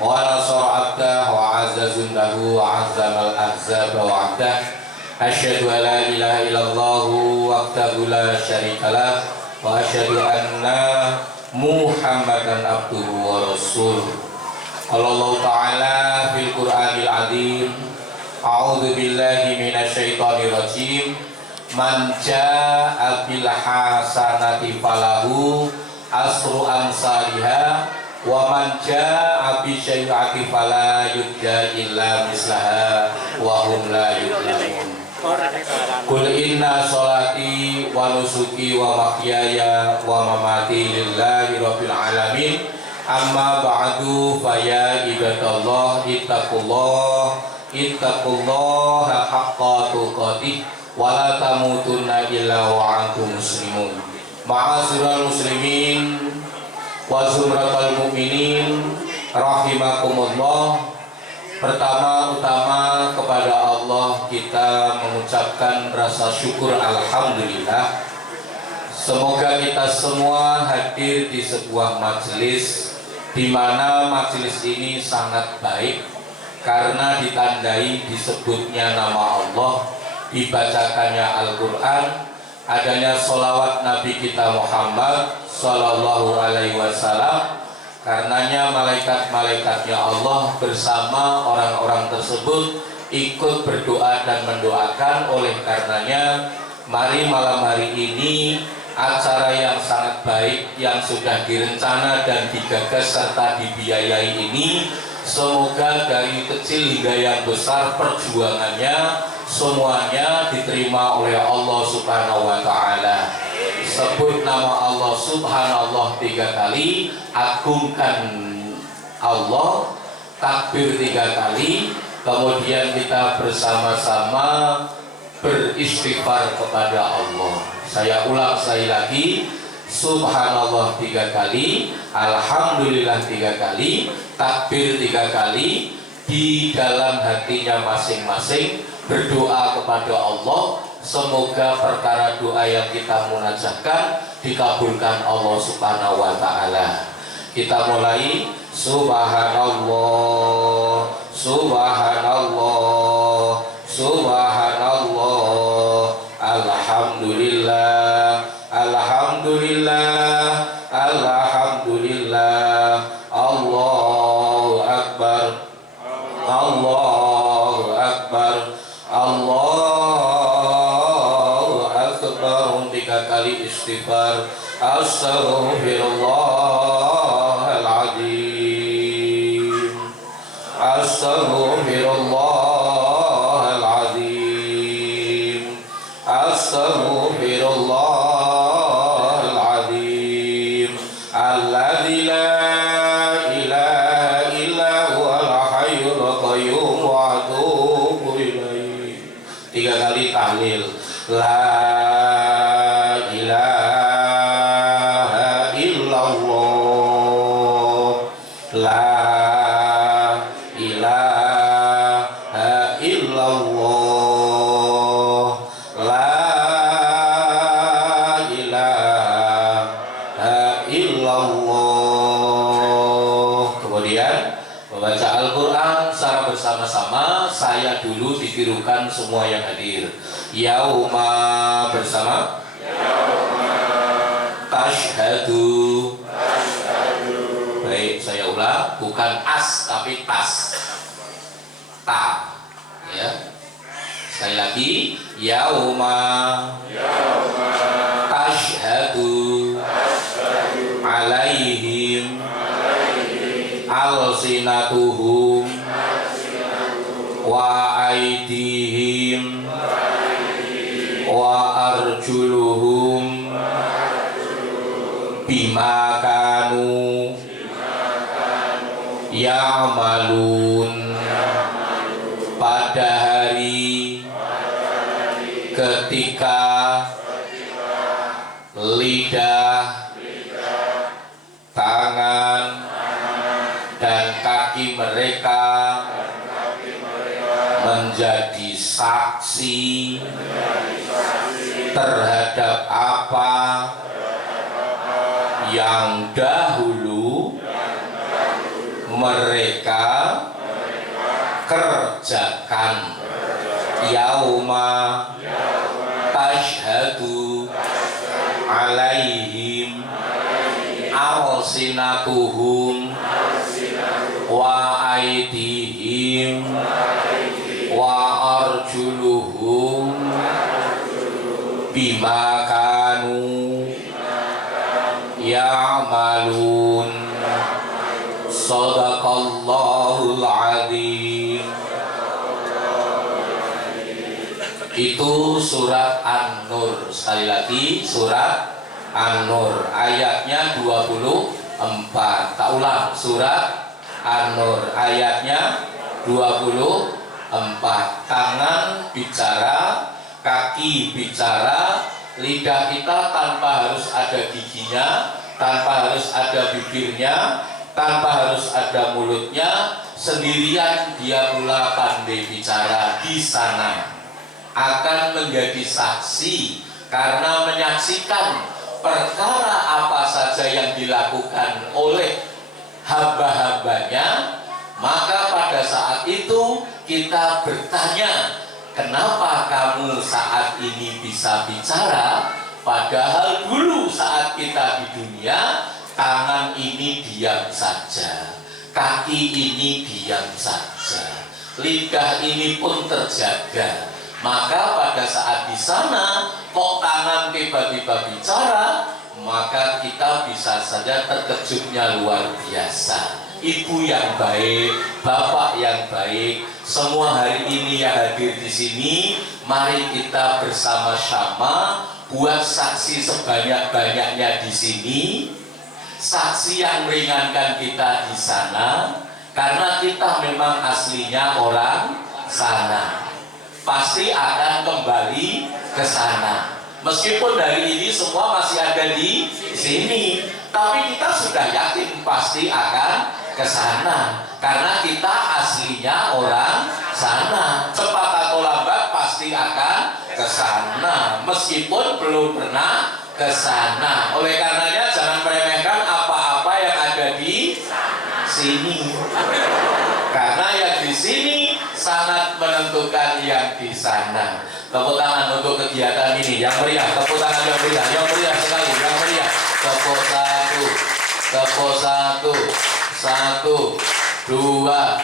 wa nasara abdah wa azza jundahu wa azzamal ahzaba wa abdah. Asyhadu an la ilaha illallah wahdahu la syarikalah wa asyhadu anna Muhammadan abduhu wa rasuluh. Allah Ta'ala fil Qur'anil Azim, a'udzu billahi minasyaitonir rajim. Man jaa'a bil hasanati falahu asru amsalihha wa man jaa'a bi sayyi'ati fala yujza illa mislaha wa hum la yuzlamun. Qul inna sholati wa nusuki wa mahyaya wa mamati lillahi rabbil alamin. Amma ba'du fa ya ibadallah ittaqullaha haqqa tuqatih wa la tamutunna illa wa antum muslimun. Ma'asyiral muslimin wa zumratal mu'minin rahimakumullah. Pertama-tama kepada Allah kita mengucapkan rasa syukur alhamdulillah. Semoga kita semua hadir di sebuah majelis di mana majelis ini sangat baik karena ditandai disebutnya nama Allah, dibacakannya Al-Quran, adanya sholawat Nabi kita Muhammad Sallallahu Alaihi Wasallam. Karenanya malaikat-malaikatnya Allah bersama orang-orang tersebut ikut berdoa dan mendoakan. Oleh karenanya mari malam hari ini acara yang sangat baik yang sudah direncana dan digagas serta dibiayai ini, semoga dari kecil hingga yang besar perjuangannya semuanya diterima oleh Allah Subhanahu wa Ta'ala. Sebut nama Allah Subhanallah 3 kali, agungkan Allah, takbir 3 kali, kemudian kita bersama-sama beristighfar kepada Allah. Saya ulang sekali lagi, Subhanallah 3 kali, Alhamdulillah 3 kali, takbir 3 kali, di dalam hatinya masing-masing berdoa kepada Allah. Semoga perkara doa yang kita munajatkan dikabulkan Allah Subhanahu wa Ta'ala. Kita mulai. Subhanallah, Subhanallah, Subhanallah, Alhamdulillah, Alhamdulillah, Alhamdulillah, Allahu Akbar, Allahu Akbar, Allahu Akbar. 3 kali istighfar. Astaghfirullahaladzim, Astaghfirullahaladzim, Astaghfirullahaladzim. Alladzi la ilaha illa huwal hayyul qayyum wa atubu ilaih. 3 kali tahlil. La ilaha illallah, la ilaha illallah, la ilaha illallah. Kemudian membaca Al-Quran secara bersama-sama. Saya dulu ditirukan semua yang hadir. Yauma bersama, tashhadu. Baik, saya ulang, bukan as tapi tas, ta, ya. Sekali lagi, yauma tashhadu alaihim alsinatuhum wa aidihim wa arjuluhum bima kanu ya'malun. Pada hari ketika lidah, tangan, dan kaki mereka menjadi saksi terhadap apa yang dahulu mereka kerjakan yauma tashhadu alaihim alsinatuhum wa aydihim wa arjuluhum bima kanu ya'malun. Shadaqallahul adzim. Itu surat An-Nur. Sekali lagi surat An-Nur, ayatnya 24. Tak ulang, surat An-Nur ayatnya 24. Tangan bicara, kaki bicara, lidah kita tanpa harus ada giginya, tanpa harus ada bibirnya, tanpa harus ada mulutnya, sendirian dia pula pandai bicara di sana. Akan menjadi saksi karena menyaksikan perkara apa saja yang dilakukan oleh hamba-hambanya. Maka pada saat itu kita bertanya, kenapa kamu saat ini bisa bicara, padahal dulu saat kita di dunia tangan ini diam saja, kaki ini diam saja, lidah ini pun terjaga. Maka pada saat di sana kok tangan tiba-tiba bicara, maka kita bisa saja terkejutnya luar biasa. Ibu yang baik, bapak yang baik, semua hari ini yang hadir di sini, mari kita bersama-sama buat saksi sebanyak-banyaknya di sini, saksi yang meringankan kita di sana, karena kita memang aslinya orang sana. Pasti akan kembali ke sana. Meskipun dari ini semua masih ada di sini, tapi kita sudah yakin pasti akan ke sana karena kita aslinya orang sana. Cepat atau lambat pasti akan ke sana, meskipun belum pernah ke sana. Oleh karenanya jangan meremehkan apa-apa yang ada di sini. Karena yang di sini sangat menentukan yang di sana. Tepuk tangan untuk kegiatan ini yang meriah. Tepuk tangan yang meriah sekali, yang meriah. Tepuk satu, tepuk satu, satu, dua.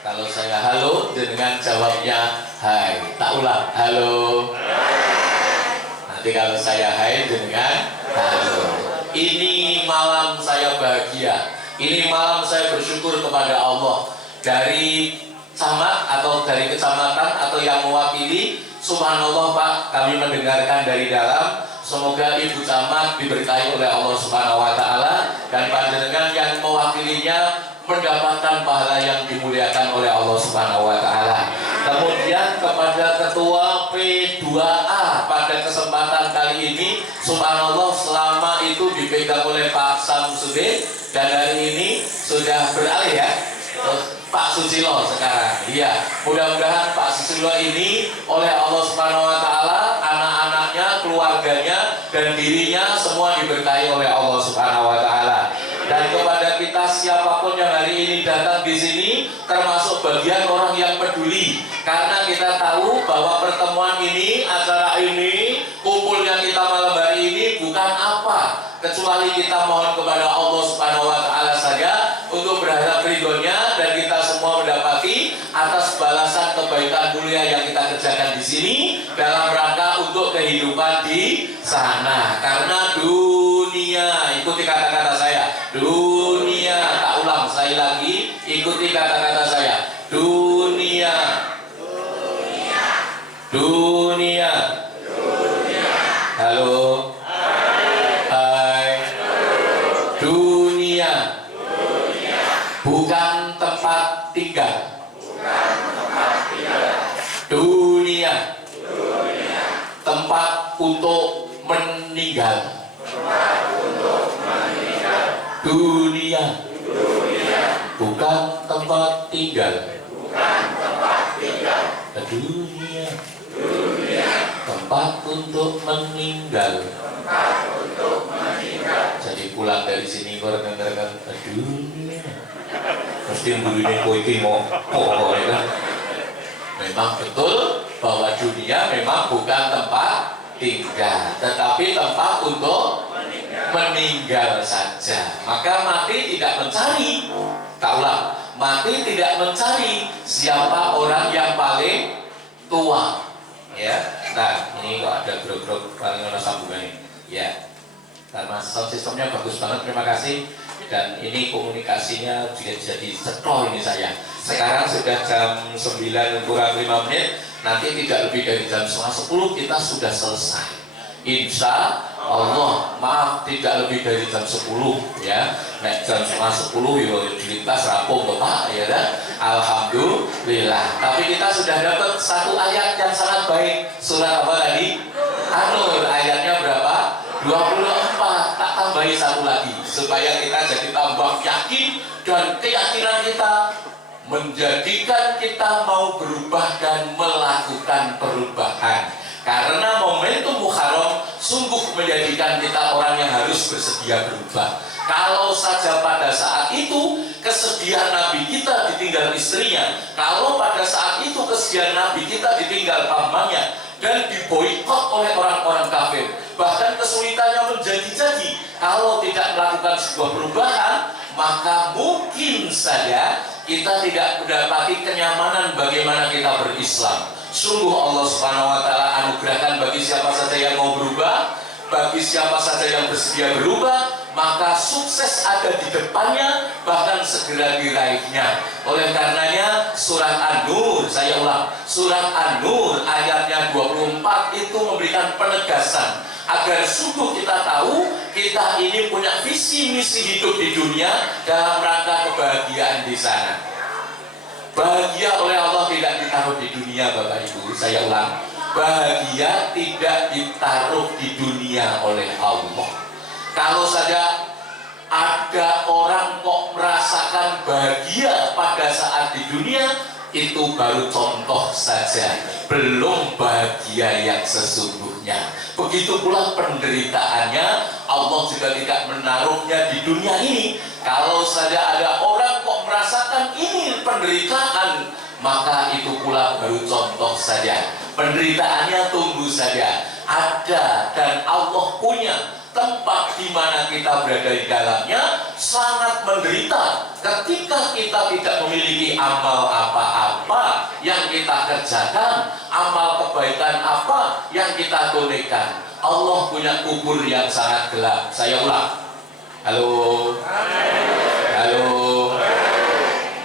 Kalau saya halo, dengan jawabnya hai. Tak ulang, halo. Nanti kalau saya hai dengan halo. Ini malam saya bahagia. Ini malam saya bersyukur kepada Allah. Dari camat atau dari kecamatan atau yang mewakili, subhanallah Pak, kami mendengarkan dari dalam. Semoga Ibu Camat diberkahi oleh Allah Subhanahu wa Ta'ala, dan panjenengan yang mewakilinya mendapatkan pahala yang dimuliakan oleh Allah Subhanahu wa Ta'ala. Kemudian kepada Ketua P2A pada kesempatan kali ini, subhanallah, selama itu dipegang oleh Pak Samsudin, dan hari ini sudah beralih ya, Pak Susilo sekarang. Iya, mudah-mudahan Pak Susilo ini oleh Allah Subhanahu wa Ta'ala, anak-anaknya, keluarganya, dan dirinya semua diberkahi oleh Allah Subhanahu wa Ta'ala. Dan kepada kita siapapun yang hari ini datang di sini, termasuk bagian orang yang peduli, karena kita tahu bahwa pertemuan ini, acara ini, kumpulnya kita malam hari ini bukan apa kecuali kita mohon kepada Allah Subhanahu wa Ta'ala saja untuk berharap ridhonya, dan kita semua mendapati atas balasan kebaikan mulia yang kita kerjakan di sini dalam rangka untuk kehidupan di sana. Karena dunia, ikuti kata-kata saya, dunia, tak ulang sekali lagi, ikuti kata-kata saya, dunia, dunia, dunia, dunia. Halo. Bukan tempat tinggal. Dunia, tempat untuk meninggal. Dunia, bukan tempat tinggal. Dunia, tempat untuk meninggal. Jadi pulang dari sini kau dengarkan dunia. mesti ini kuiti mau ya kan. Memang betul bahwa dunia memang bukan tempat tinggal, tetapi tempat untuk meninggal saja. Maka mati tidak mencari, kaulah, mati tidak mencari siapa orang yang paling tua. Ya, nah ini kok ada grup-grup paling ada sambungan ini. Ya, karena sound sistemnya bagus banget, terima kasih. Dan ini komunikasinya juga jadi cetok ini saya. Sekarang sudah jam 9 kurang 5 menit. Nanti tidak lebih dari jam 9:30 kita sudah selesai. Insya Allah, maaf tidak lebih dari jam 10 ya. Nek jam 9:30 ya dilintas rampung Bapak ya kan. Alhamdulillah. Tapi kita sudah dapat satu ayat yang sangat baik. Surat apa tadi? An-Nur, ayatnya berapa? 24. Tak tambahi satu lagi supaya kita jadi tambah yakin, dan keyakinan kita menjadikan kita mau berubah dan melakukan perubahan. Karena momentum Muharram sungguh menjadikan kita orang yang harus bersedia berubah. Kalau saja pada saat itu kesedihan Nabi kita ditinggal istrinya, kalau pada saat itu kesedihan Nabi kita ditinggal pamannya dan diboikot oleh orang-orang kafir, bahkan kesulitannya menjadi-jadi, kalau tidak melakukan sebuah perubahan, maka mungkin saja kita tidak mendapati kenyamanan bagaimana kita berislam. Sungguh Allah Subhanahu wa Ta'ala anugerahkan bagi siapa saja yang mau berubah, bagi siapa saja yang bersedia berubah, maka sukses ada di depannya, bahkan segera diraihnya. Oleh karenanya surat An-Nur, saya ulang, surat An-Nur ayatnya 24 itu memberikan penegasan agar sungguh kita tahu kita ini punya visi misi hidup di dunia dalam rangka kebahagiaan di sana. Bahagia oleh Allah tidak ditaruh di dunia, Bapak Ibu, saya ulang, bahagia tidak ditaruh di dunia oleh Allah. Kalau saja ada orang kok merasakan bahagia pada saat di dunia, itu baru contoh saja, belum bahagia yang sesungguhnya. Begitu pula penderitaannya, Allah juga tidak menaruhnya di dunia ini. Kalau saja ada orang kok merasakan ini penderitaan, maka itu pula baru contoh saja. Penderitaannya tunggu saja, ada, dan Allah punya tempat di mana kita berada di dalamnya sangat menderita ketika kita tidak memiliki amal apa-apa yang kita kerjakan, amal kebaikan apa yang kita tunaikan. Allah punya kubur yang sangat gelap. Saya ulang. Halo. Halo.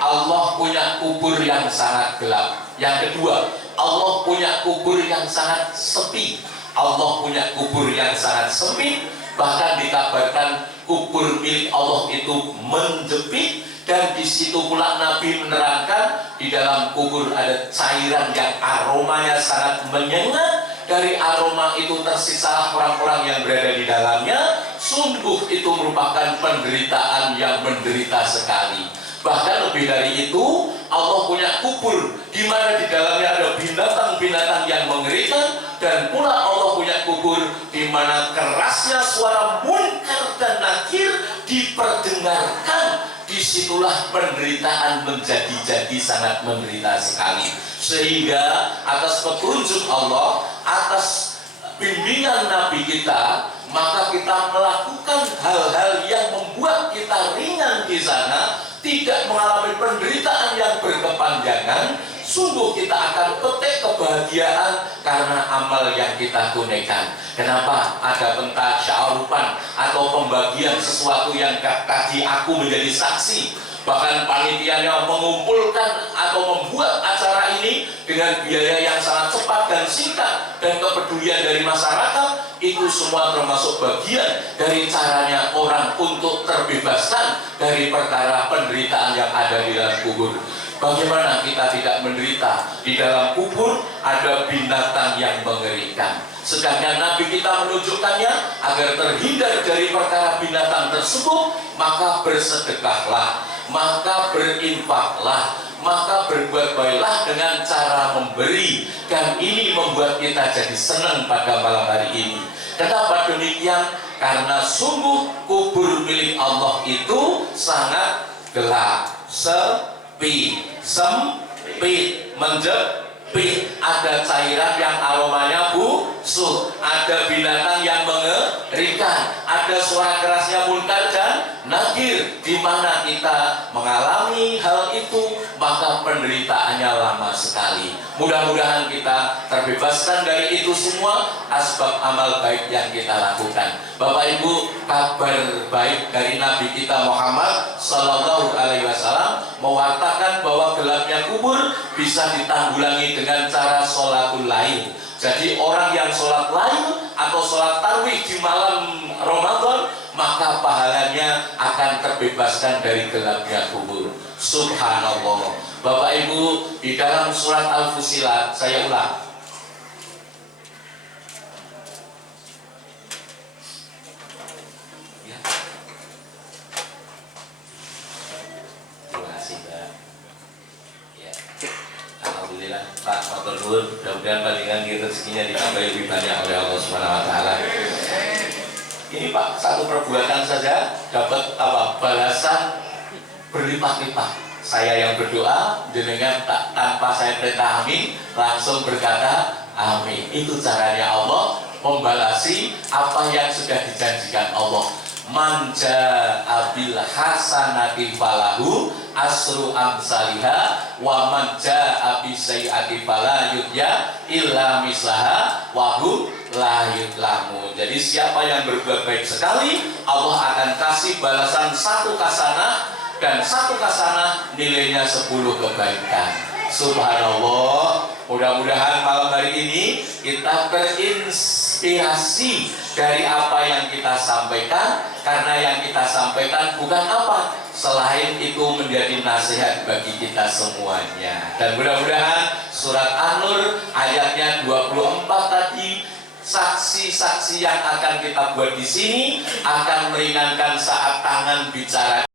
Allah punya kubur yang sangat gelap. Yang kedua, Allah punya kubur yang sangat sepi. Allah punya kubur yang sangat sempit. Bahkan dikabarkan kubur milik Allah itu menjepit, dan di situ pula Nabi menerangkan di dalam kubur ada cairan yang aromanya sangat menyengat. Dari aroma itu tersisalah orang-orang yang berada di dalamnya. Sungguh itu merupakan penderitaan yang menderita sekali. Bahkan lebih dari itu, Allah punya kubur di mana di dalamnya ada binatang-binatang yang mengerikan, dan pula Allah punya kubur di mana kerasnya suara munkar dan nakir diperdengarkan. Disitulah penderitaan menjadi sangat menderita sekali. Sehingga atas petunjuk Allah, atas bimbingan Nabi kita, maka kita melakukan hal-hal yang membuat kita ringan di sana, tidak mengalami penderitaan yang berkepanjangan. Sungguh kita akan petik kebahagiaan karena amal yang kita tunaikan. Kenapa? Ada pentas sya'arupan atau pembagian sesuatu yang tadi aku menjadi saksi. Bahkan panitianya mengumpulkan atau membuat acara ini dengan biaya yang sangat cepat dan singkat, dan kepedulian dari masyarakat. Itu semua termasuk bagian dari caranya orang untuk terbebaskan dari perkara penderitaan yang ada di dalam kubur. Bagaimana kita tidak menderita? Di dalam kubur ada binatang yang mengerikan. Sedangkan Nabi kita menunjukkannya agar terhindar dari perkara binatang tersebut, maka bersedekahlah, maka berinfaklah, maka berbuat baiklah dengan cara memberi. Dan ini membuat kita jadi senang pada malam hari ini. Kenapa demikian? Karena sungguh kubur milik Allah itu sangat gelap. sepi, sempit, menjepit. Ada cairan yang aromanya busuk, ada binatang yang mengerikan, ada suara kerasnya munkar dan nakir. Di mana kita mengalami hal itu, maka penderitaannya lama sekali. Mudah-mudahan kita terbebaskan dari itu semua asbab amal baik yang kita lakukan. Bapak Ibu, kabar baik dari Nabi kita Muhammad Sallallahu Alaihi Wasallam mewartakan bahwa gelapnya kubur bisa ditanggulangi dengan cara sholatul lail. Jadi orang yang sholat lail atau sholat tarawih di malam Ramadan, maka pahalanya akan terbebaskan dari gelapnya kubur. Subhanallah. Bapak Ibu, di dalam surat Al-Fusilat, saya ulang. Ya. Terima kasih, Pak. Ya. Alhamdulillah, Pak Matur nuwun. Mudah-mudahan panjenengan rezekinya ditambahi lebih banyak oleh Allah Subhanahu wa taala. Ini Pak, satu perbuatan saja dapat apa? Balasan berlimpah-limpah. Saya yang berdoa, jenengan tanpa saya perintah amin, langsung berkata amin. Itu caranya Allah membalasi apa yang sudah dijanjikan Allah. Manja abil hasanati falahu asru amsaliha wa manja abis sayyati fala yudya illa mislaha wa hum la yudlamu. Jadi siapa yang berbuat baik sekali, Allah akan kasih balasan satu hasanah, dan satu hasanah nilainya 10 kebaikan. Subhanallah. Mudah-mudahan malam hari ini kita terinspirasi dari apa yang kita sampaikan, karena yang kita sampaikan bukan apa selain itu menjadi nasihat bagi kita semuanya. Dan mudah-mudahan surat An-Nur ayatnya 24 tadi, saksi-saksi yang akan kita buat di sini akan meringankan saat tangan bicara